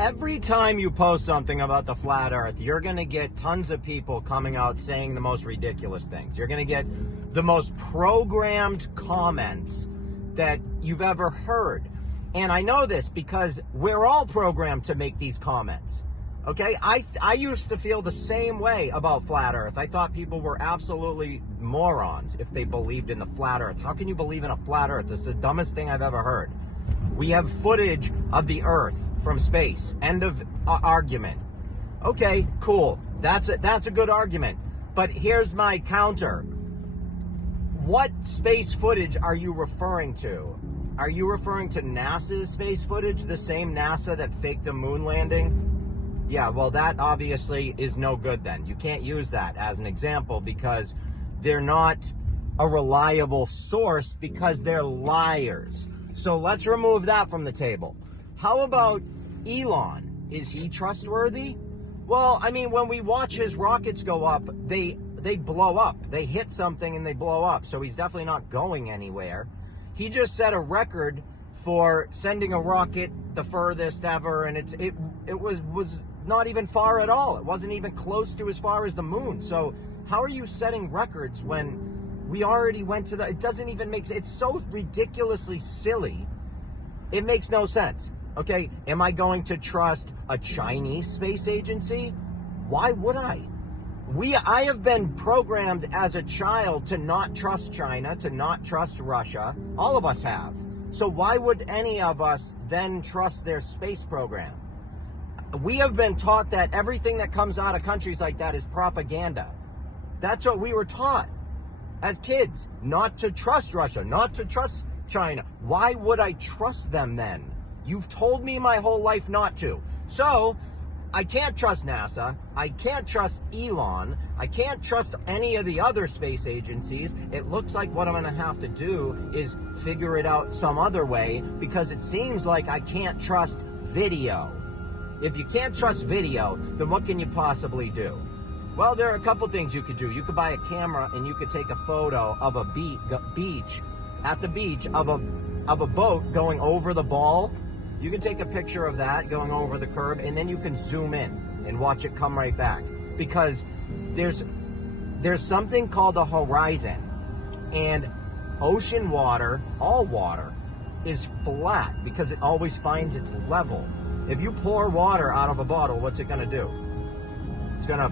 Every time you post something about the flat earth, you're going to get tons of people coming out saying the most ridiculous things. You're going to get the most programmed comments that you've ever heard. And I know this because we're all programmed to make these comments. Okay, I used to feel the same way about flat earth. I thought people were absolutely morons if they believed in the flat earth. How can you believe in a flat earth? This is the dumbest thing I've ever heard. We have footage of the earth from space. End of argument. Okay, cool. That's a good argument. But here's my counter. What space footage are you referring to? Are you referring to NASA's space footage? The same NASA that faked a moon landing? Yeah, well, that obviously is no good then. You can't use that as an example because they're not a reliable source because they're liars. So let's remove that from the table. How about Elon? Is he trustworthy? Well, I mean, when we watch his rockets go up, they blow up. They hit something and they blow up. So he's definitely not going anywhere. He just set a record for sending a rocket the furthest ever, and it was not even far at all. It wasn't even close to as far as the moon. So how are you setting records when we already went to it doesn't even make sense. It's so ridiculously silly. It makes no sense. Okay, am I going to trust a Chinese space agency? Why would I? I have been programmed as a child to not trust China, to not trust Russia. All of us have. So why would any of us then trust their space program? We have been taught that everything that comes out of countries like that is propaganda. That's what we were taught as kids, not to trust Russia, not to trust China. Why would I trust them then? You've told me my whole life not to. So I can't trust NASA. I can't trust Elon. I can't trust any of the other space agencies. It looks like what I'm going to have to do is figure it out some other way because it seems like I can't trust video. If you can't trust video, then what can you possibly do? Well, there are a couple things you could do. You could buy a camera and you could take a photo of a beach of a boat going over the ball. You can take a picture of that going over the curb, and then you can zoom in and watch it come right back. Because there's something called a horizon, and ocean water, all water, is flat because it always finds its level. If you pour water out of a bottle, what's it going to do? It's going to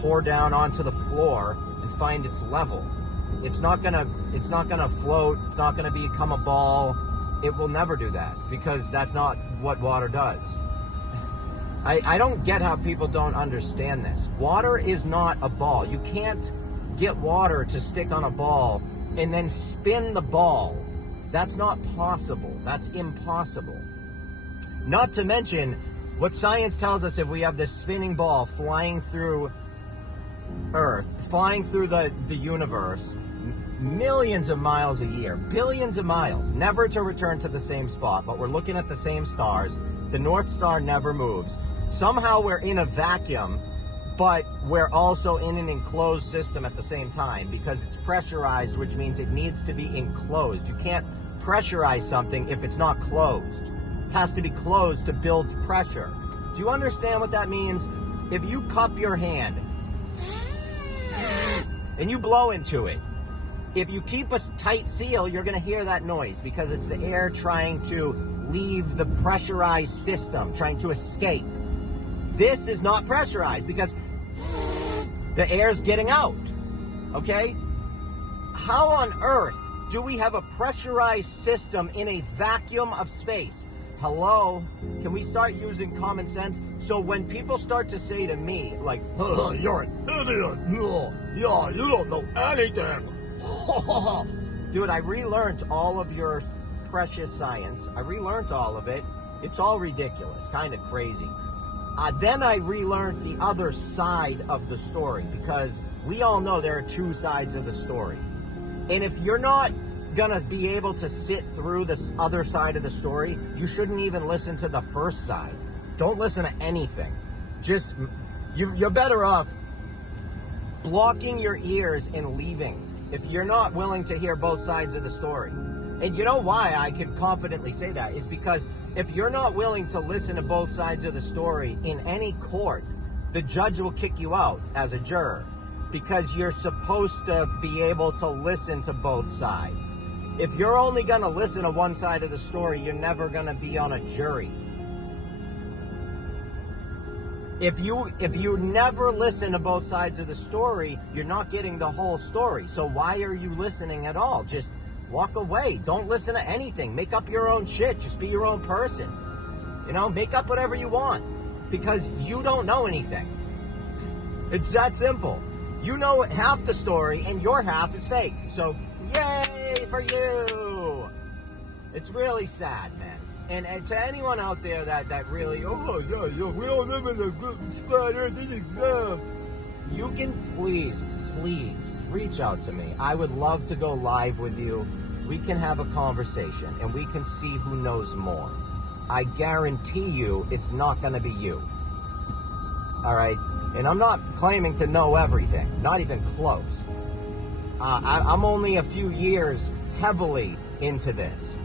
pour down onto the floor and find its level. It's not going to float. It's not going to become a ball. It will never do that because that's not what water does. I don't get how people don't understand this. Water is not a ball. You can't get water to stick on a ball and then spin the ball. That's not possible. That's impossible. Not to mention what science tells us if we have this spinning ball flying through Earth, flying through the universe, millions of miles a year, billions of miles, never to return to the same spot, but we're looking at the same stars. The North Star never moves. Somehow we're in a vacuum, but we're also in an enclosed system at the same time because it's pressurized, which means it needs to be enclosed. You can't pressurize something if it's not closed. It has to be closed to build pressure. Do you understand what that means? If you cup your hand and you blow into it, if you keep a tight seal, you're going to hear that noise because it's the air trying to leave the pressurized system, trying to escape. This is not pressurized because the air's getting out, okay? How on earth do we have a pressurized system in a vacuum of space? Hello? Can we start using common sense? So when people start to say to me, like, you're an idiot, yeah, you don't know anything. Dude, I relearned all of your precious science. I relearned all of it. It's all ridiculous, kind of crazy. Then I relearned the other side of the story because we all know there are two sides of the story. And if you're not gonna be able to sit through this other side of the story, you shouldn't even listen to the first side. Don't listen to anything. Just, you're better off blocking your ears and leaving if you're not willing to hear both sides of the story. And you know why I can confidently say that is because if you're not willing to listen to both sides of the story in any court, the judge will kick you out as a juror because you're supposed to be able to listen to both sides. If you're only going to listen to one side of the story, you're never going to be on a jury. If you never listen to both sides of the story, you're not getting the whole story. So why are you listening at all? Just walk away. Don't listen to anything. Make up your own shit. Just be your own person. You know, make up whatever you want because you don't know anything. It's that simple. You know half the story and your half is fake. So yay for you. It's really sad, man. And to anyone out there that really, oh, yeah, we all live in a flat earth, this is love. You can please reach out to me. I would love to go live with you. We can have a conversation and we can see who knows more. I guarantee you it's not going to be you. All right? And I'm not claiming to know everything, not even close. I'm only a few years heavily into this.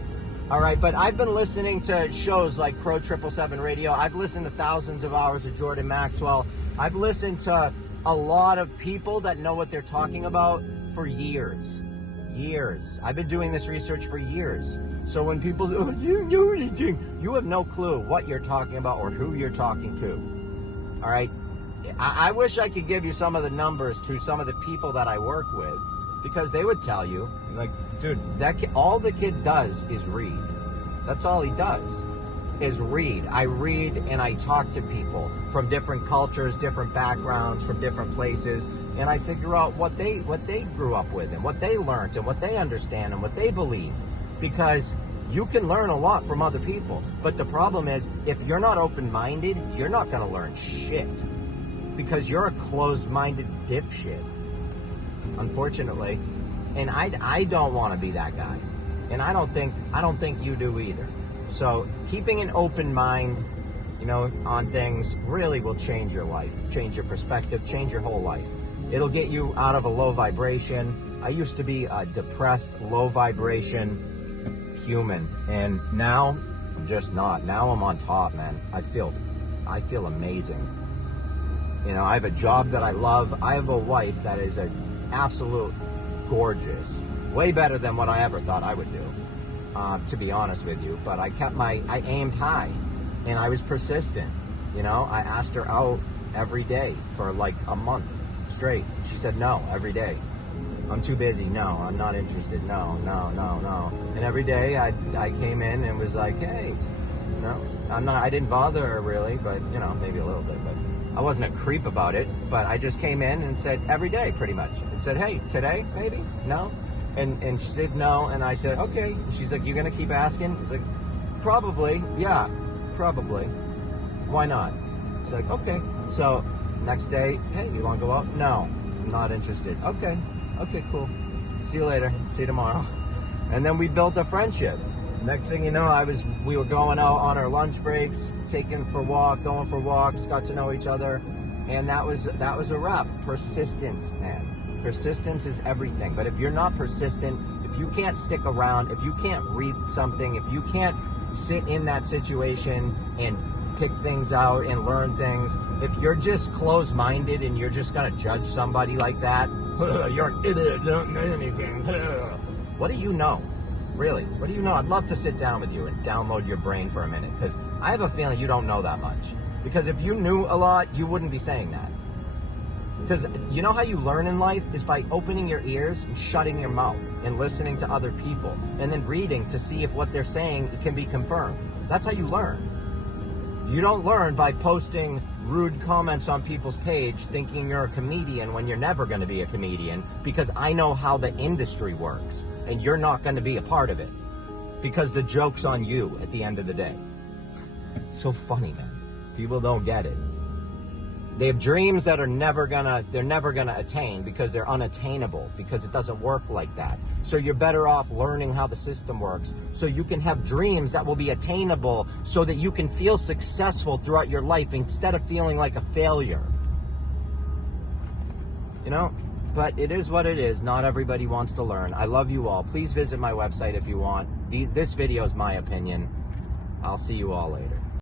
All right, but I've been listening to shows like Crow 777 Radio. I've listened to thousands of hours of Jordan Maxwell. I've listened to a lot of people that know what they're talking about for years. I've been doing this research for years. So when people do, oh, you know anything, you have no clue what you're talking about or who you're talking to. All right, I wish I could give you some of the numbers to some of the people that I work with, because they would tell you, like, dude, all the kid does is read. That's all he does, is read. I read and I talk to people from different cultures, different backgrounds, from different places, and I figure out what they grew up with and what they learned and what they understand and what they believe. Because you can learn a lot from other people, but the problem is, if you're not open-minded, you're not going to learn shit. Because you're a closed-minded dipshit, unfortunately. And I don't want to be that guy. And I don't think you do either. So keeping an open mind, you know, on things really will change your life, change your perspective, change your whole life. It'll get you out of a low vibration. I used to be a depressed, low vibration human, and now I'm just not. Now I'm on top, man. I feel amazing. You know, I have a job that I love. I have a wife that is an absolute gorgeous, way better than what I ever thought I would do, to be honest with you. But I aimed high, and I was persistent. You know, I asked her out every day for like a month straight. She said no every day. I'm too busy. No, I'm not interested. No. And every day I came in and was like, hey, no, I didn't bother her really, but you know, maybe a little bit, but I wasn't a creep about it. But I just came in and said every day pretty much, and said, hey, today maybe? No? And she said no, and I said, okay. And she's like, you gonna keep asking? It's like, probably, yeah, probably. Why not? It's like, okay. So next day, hey, you wanna go out? No, I'm not interested. Okay, cool. See you later. See you tomorrow. And then we built a friendship. Next thing you know, we were going out on our lunch breaks, going for walks, got to know each other, and that was a wrap. Persistence, man. Persistence is everything. But if you're not persistent, if you can't stick around, if you can't read something, if you can't sit in that situation and pick things out and learn things, if you're just closed-minded and you're just gonna judge somebody like that, you're an idiot, don't know anything. What do you know? Really, what do you know? I'd love to sit down with you and download your brain for a minute, because I have a feeling you don't know that much. Because if you knew a lot, you wouldn't be saying that. Because you know how you learn in life is by opening your ears and shutting your mouth and listening to other people and then reading to see if what they're saying can be confirmed. That's how you learn. You don't learn by posting rude comments on people's page thinking you're a comedian when you're never going to be a comedian, because I know how the industry works and you're not going to be a part of it, because the joke's on you at the end of the day. It's so funny, man. People don't get it. They have dreams that they're never gonna attain because they're unattainable, because it doesn't work like that. So you're better off learning how the system works so you can have dreams that will be attainable, so that you can feel successful throughout your life instead of feeling like a failure. You know, But it is what it is. Not everybody wants to learn. I love you all. Please visit my website if you want. This video is my opinion. I'll see you all later.